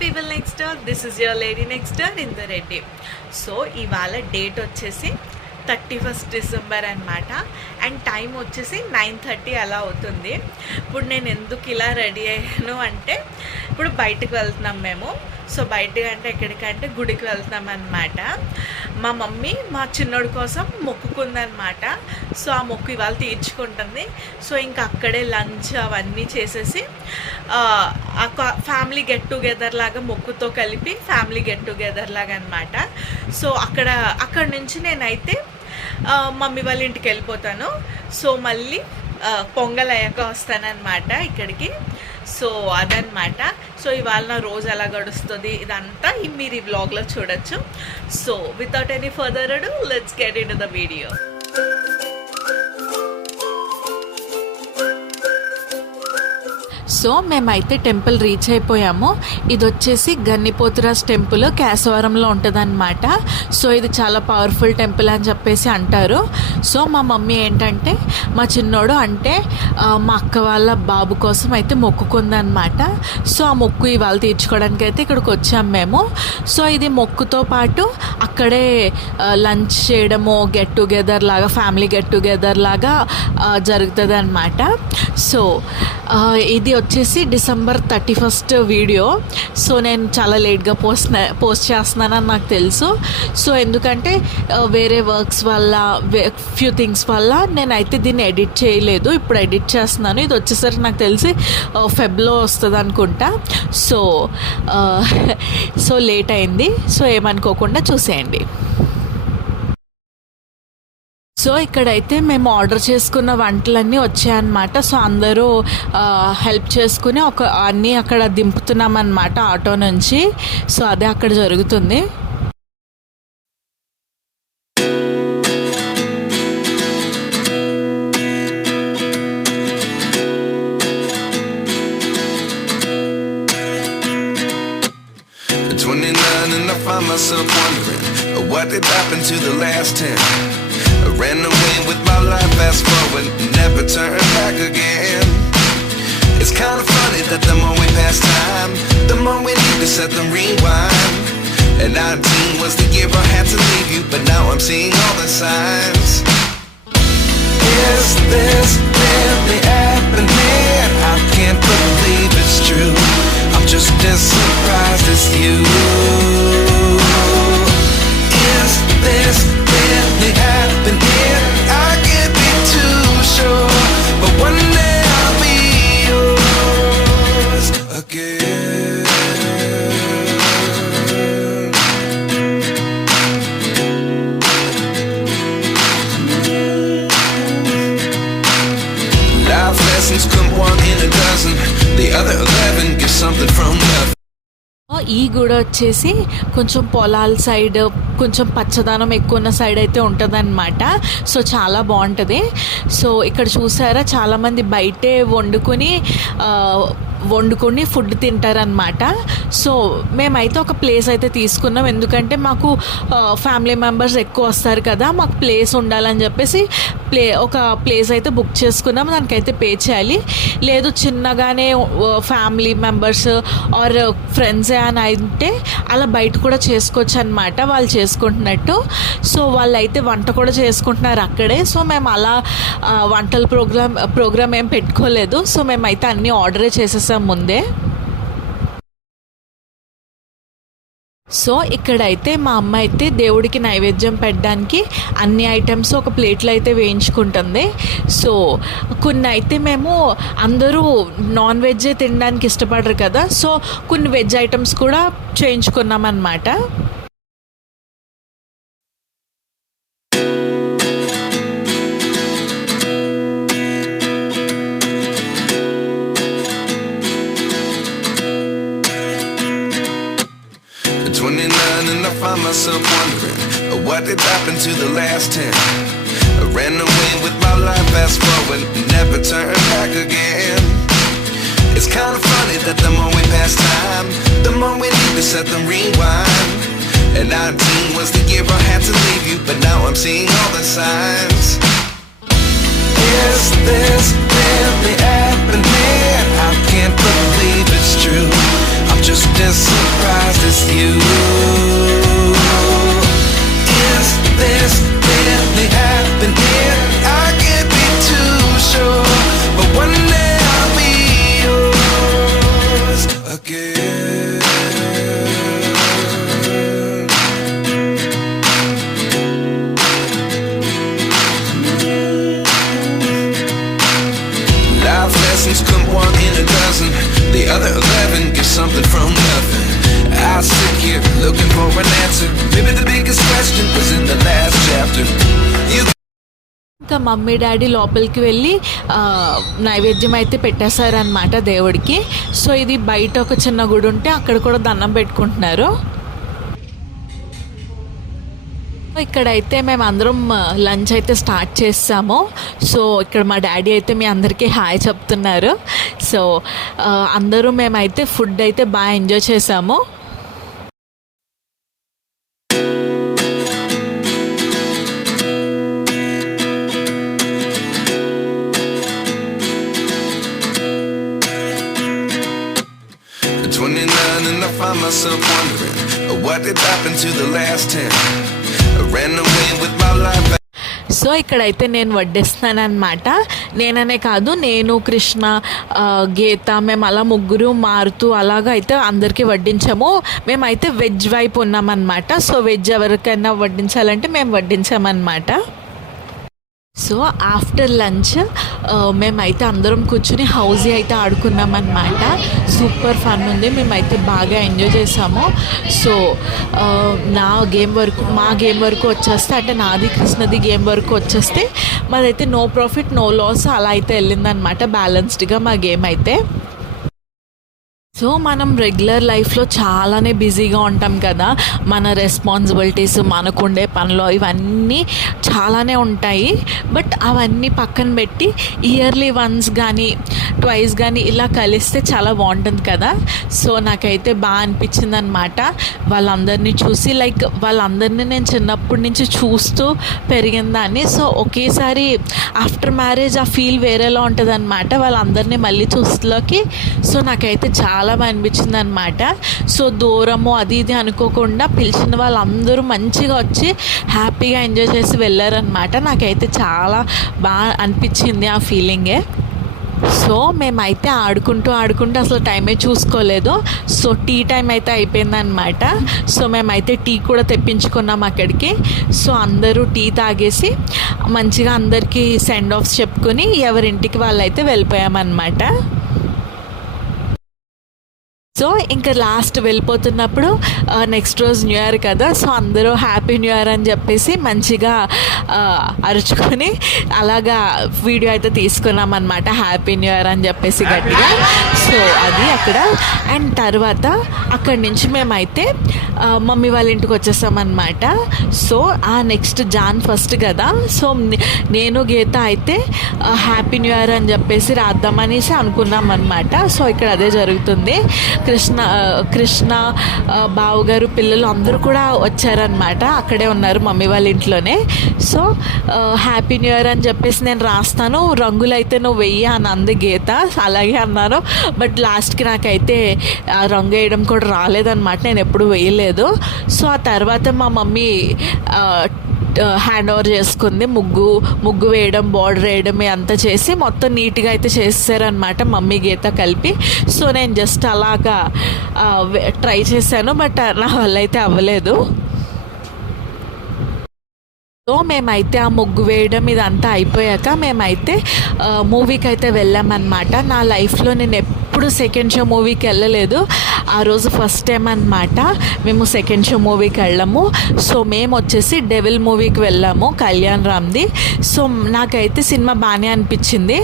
people next door, this is your lady next door Indu Reddy. So ఇవాళ date వచ్చేసి 31st December అనమాట. And time వచ్చేసి 9:30 అలా అవుతుంది. ఇప్పుడు నేను ఎందుకు ఇలా రెడీ అయ్యాను అంటే, ఇప్పుడు బయటకు వెళ్తున్నాం మేము. సో బయటకు అంటే ఎక్కడికంటే గుడికి వెళ్తున్నాం అనమాట. మా మమ్మీ మా చిన్నోడి కోసం మొక్కుకుందనమాట. సో ఆ మొక్కు ఇవాళ తీర్చుకుంటుంది. సో ఇంకా అక్కడే లంచ్ అవన్నీ చేసేసి ఫ్యామిలీ గెట్ టుగెదర్ లాగా, మొక్కుతో కలిపి ఫ్యామిలీ గెట్ టుగెదర్ లాగా అనమాట. సో అక్కడ నుంచి నేనైతే మమ్మీ వాళ్ళ ఇంటికి వెళ్ళిపోతాను. సో మళ్ళీ పొంగల్ అయ్యాక వస్తానన్నమాట ఇక్కడికి. సో అదనమాట. సో ఇవాళ నా రోజు ఎలా గడుస్తుంది ఇదంతా మీరు ఈ వ్లాగ్లో చూడొచ్చు. సో వితౌట్ ఎనీ ఫర్దర్ అడు, let's get in to the video. So మేమైతే టెంపుల్ రీచ్ అయిపోయాము. ఇది వచ్చేసి గన్నిపోతురాజ్ టెంపుల్ కేశవరంలో ఉంటుందన్నమాట. సో ఇది చాలా పవర్ఫుల్ టెంపుల్ అని చెప్పేసి అంటారు. సో మా మమ్మీ ఏంటంటే మా చిన్నోడు అంటే మా అక్క వాళ్ళ బాబు కోసం అయితే మొక్కుకుందనమాట. సో ఆ మొక్కు ఇవాళ తీర్చుకోవడానికి అయితే ఇక్కడికి వచ్చాము మేము. సో ఇది మొక్కుతో పాటు అక్కడే లంచ్ చేయడము, గెట్ టుగెదర్ లాగా, ఫ్యామిలీ గెట్ టుగెదర్ లాగా జరుగుతుంది అనమాట. సో ఇది వచ్చేసి December 31st వీడియో. సో నేను చాలా లేట్గా పోస్ట్ చేస్తున్నానని నాకు తెలుసు. సో ఎందుకంటే వేరే వర్క్స్ వల్ల, ఫ్యూ థింగ్స్ వల్ల నేనైతే దీన్ని ఎడిట్ చేయలేదు. ఇప్పుడు ఎడిట్ చేస్తున్నాను. ఇది వచ్చేసరికి నాకు తెలిసి ఫెబ్లో వస్తుంది అనుకుంటా. సో లేట్ అయింది. సో ఏమనుకోకుండా చూసేయండి. సో ఇక్కడైతే మేము ఆర్డర్ చేసుకున్న వంటలన్నీ వచ్చాయన్నమాట. సో అందరూ హెల్ప్ చేసుకుని అన్నీ అక్కడ దింపుతున్నాం అన్నమాట ఆటో నుంచి. సో అదే అక్కడ జరుగుతుంది. What did happen to the last 10? I ran away with my life, fast forward, never turn back again. It's kind of funny that the more we pass time, the more we need to set the rewind. And 19 was the year I had to leave you, but now I'm seeing all the signs. Is this really happening? I can't believe it's true. I'm just as surprised as you. Is this really happening? I can't be too sure, but one day I'll be yours again. Life lessons come one in a dozen, the other 11 get something from nothing. ఈ గుడి వచ్చేసి కొంచెం పొలాల side, కొంచెం పచ్చదనం ఎక్కువ ఉన్న side అయితే ఉంటుందన్నమాట. సో చాలా బాగుంటుంది. సో ఇక్కడ చూసారా, చాలామంది బయటే వండుకొని ఫుడ్ తింటారనమాట. సో మేమైతే ఒక ప్లేస్ అయితే తీసుకున్నాం. ఎందుకంటే మాకు ఫ్యామిలీ మెంబర్స్ ఎక్కువ వస్తారు కదా, మాకు ప్లేస్ ఉండాలని చెప్పేసి ఒక ప్లేస్ అయితే బుక్ చేసుకున్నాం. దానికైతే పే చేయాలి. లేదు చిన్నగానే ఫ్యామిలీ మెంబర్స్ ఆర్ ఫ్రెండ్స్ అని అయితే అలా బయట కూడా చేసుకోవచ్చు అనమాట, వాళ్ళు చేసుకుంటున్నట్టు. సో వాళ్ళు అయితే వంట కూడా చేసుకుంటున్నారు అక్కడే. సో మేము అలా వంటల ప్రోగ్రామ్ ఏం పెట్టుకోలేదు. సో మేమైతే అన్నీ ఆర్డరే చేసేసాం ముందే. సో ఇక్కడైతే మా అమ్మ అయితే దేవుడికి నైవేద్యం పెట్టడానికి అన్ని ఐటమ్స్ ఒక ప్లేట్లో అయితే వేయించుకుంటుంది. సో కొన్ని అయితే మేము అందరూ నాన్ వెజ్జే తినడానికి ఇష్టపడరు కదా, సో కొన్ని వెజ్ ఐటమ్స్ కూడా చేయించుకున్నాం అన్నమాట. Find myself wondering what did happen to the last 10. I ran away with my life, fast forward, never turn back again. It's kind of funny that the more we pass time, the more we need to set the rewind. And 19 was the year I had to leave you, but now I'm seeing all the signs. Is this really happening? I can't believe it's true. I'm just as surprised as you. Is this really happening? I can't be too sure, but one day I'll be yours again. Life lessons come one in a dozen. The other 11 get something from nothing. I sit here looking for an answer. Maybe the biggest question was in the last chapter. You ఇంకా mummy daddy లోపలికి వెళ్ళి నైవేద్యం అయితే పెట్టేశారనమాట దేవుడికి. So ఇది బయట ఒక చిన్న గుడి ఉంటే అక్కడ కూడా దండం పెట్టుకుంటున్నారు. ఇక్కడైతే మేము అందరం లంచ్ అయితే స్టార్ట్ చేసాము. సో ఇక్కడ మా డాడీ అయితే మీ అందరికీ హాయ్ చెప్తున్నారు. సో అందరూ మేమైతే ఫుడ్ అయితే బాగా ఎంజాయ్ చేసాము. At 29 and I find myself wondering what did happen to the last 10. I ran away with my life. So ఇక్కడైతే నేను వడ్డిస్తున్నాను అనమాట. నేననే కాదు, నేను కృష్ణ గీత మేము అలా ముగ్గురు మారుతూ అలాగా అయితే అందరికీ వడ్డించాము. మేమైతే వెజ్ వైపు ఉన్నామన్నమాట. సో వెజ్ ఎవరికైనా వడ్డించాలంటే మేము వడ్డించామన్నమాట. సో ఆఫ్టర్ లంచ్ మేమైతే అందరం కూర్చుని హౌజీ అయితే ఆడుకున్నామన్నమాట. సూపర్ ఫన్ ఉంది, మేమైతే బాగా ఎంజాయ్ చేసాము. సో మా గేమ్ వరకు వచ్చేస్తే, అంటే నాది కృష్ణది గేమ్ వరకు వచ్చేస్తే మాదైతే నో ప్రాఫిట్ నో లాస్ అలా అయితే వెళ్ళిందనమాట. బ్యాలెన్స్డ్గా మా గేమ్ అయితే. సో మనం రెగ్యులర్ లైఫ్లో చాలానే బిజీగా ఉంటాం కదా. మన రెస్పాన్సిబిలిటీస్, మనకుండే పనులు ఇవన్నీ చాలానే ఉంటాయి. బట్ అవన్నీ పక్కన పెట్టి ఇయర్లీ వన్స్ కానీ ట్వైస్ కానీ ఇలా కలిస్తే చాలా బాగుంటుంది కదా. సో నాకైతే బాగా అనిపించింది అనమాట వాళ్ళందరినీ చూసి. లైక్ వాళ్ళందరినీ నేను చిన్నప్పటి నుంచి చూస్తూ పెరిగిందాన్ని. సో ఒకేసారి ఆఫ్టర్ మ్యారేజ్ ఆ ఫీల్ వేరేలా ఉంటుంది అనమాట వాళ్ళందరినీ మళ్ళీ చూస్తలోకి. సో నాకైతే చాలా బాగా అనిపించింది అనమాట. సో దూరము అది ఇది అనుకోకుండా పిలిచిన వాళ్ళందరూ మంచిగా వచ్చి హ్యాపీగా ఎంజాయ్ చేసి వెళ్ళారనమాట. నాకైతే చాలా బాగా అనిపించింది ఆ ఫీలింగే. సో మేమైతే ఆడుకుంటూ అసలు టైమే చూసుకోలేదు. సో టీ టైం అయితే అయిపోయిందనమాట. సో మేమైతే టీ కూడా తెప్పించుకున్నాం అక్కడికి. సో అందరూ టీ తాగేసి మంచిగా అందరికీ సెండ్ ఆఫ్స్ చెప్పుకొని ఎవరింటికి వాళ్ళైతే వెళ్ళిపోయామన్నమాట. సో ఇంకా లాస్ట్ వెళ్ళిపోతున్నప్పుడు నెక్స్ట్ రోజు న్యూ ఇయర్ కదా. సో అందరూ హ్యాపీ న్యూ ఇయర్ అని చెప్పేసి మంచిగా అరుచుకొని అలాగా వీడియో అయితే తీసుకున్నాం అనమాట. హ్యాపీ న్యూ ఇయర్ అని చెప్పేసి గట్టిగా. సో అది అక్కడ. అండ్ తర్వాత అక్కడి నుంచి మేమైతే మమ్మీ వాళ్ళ ఇంటికి వచ్చేసామన్నమాట. సో ఆ నెక్స్ట్ జాన్ 1 కదా. సో నేను గీత అయితే హ్యాపీ న్యూ ఇయర్ అని చెప్పేసి రాద్దామనేసి అనుకున్నాం అనమాట. సో ఇక్కడ అదే జరుగుతుంది. కృష్ణ బావగారు పిల్లలు అందరూ కూడా వచ్చారనమాట. అక్కడే ఉన్నారు మమ్మీ వాళ్ళ ఇంట్లోనే. సో హ్యాపీ న్యూ ఇయర్ అని చెప్పేసి నేను రాస్తాను, రంగులు అయితే నువ్వు వెయ్యి అని అంది గీత. అలాగే అన్నాను. బట్ లాస్ట్కి నాకైతే రంగు వేయడం కూడా రాలేదన్నమాట, నేను ఎప్పుడు వేయలేదు. సో ఆ తర్వాత మా మమ్మీ హ్యాండ్ ఓవర్ చేసుకుంది. ముగ్గు వేయడం, బార్డర్ వేయడం అంతా చేసి మొత్తం నీట్గా అయితే చేస్తారనమాట మమ్మీ గీత కలిపి. సో నేను జస్ట్ అలాగా ట్రై చేశాను, బట్ నా వల్ల అయితే అవ్వలేదు. సో మేమైతే ఆ ముగ్గు వేయడం ఇదంతా అయిపోయాక మేమైతే మూవీకి అయితే వెళ్ళామన్నమాట. నా లైఫ్లో నేను ఎప్పుడు సెకండ్ షో మూవీకి వెళ్ళలేదు. ఆ రోజు ఫస్ట్ టైం అనమాట మేము సెకండ్ షో మూవీకి వెళ్ళాము. సో మేము వచ్చేసి డెవిల్ మూవీకి వెళ్ళాము, కళ్యాణ్ రామ్ది. సో నాకైతే సినిమా బాగానే అనిపించింది.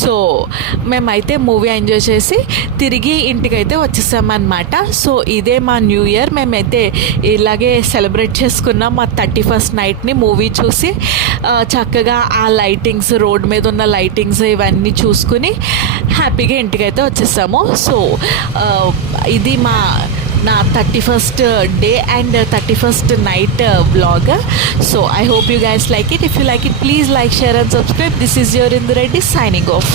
సో మేమైతే మూవీ ఎంజాయ్ చేసి తిరిగి ఇంటికైతే వచ్చేసామన్నమాట. సో ఇదే మా న్యూ ఇయర్. మేమైతే ఇలాగే సెలబ్రేట్ చేసుకున్నాం మా 31st నైట్ని మూవీ చూసి. చక్కగా ఆ లైటింగ్స్, రోడ్ మీద ఉన్న లైటింగ్స్ ఇవన్నీ చూసుకుని హ్యాపీగా ఇంటికైతే వచ్చేసాము. సో ఇది నా 31st day and 31st night vlog. So I hope you guys like it. If you like it, please like, share and subscribe. This is your Indu Reddy signing off.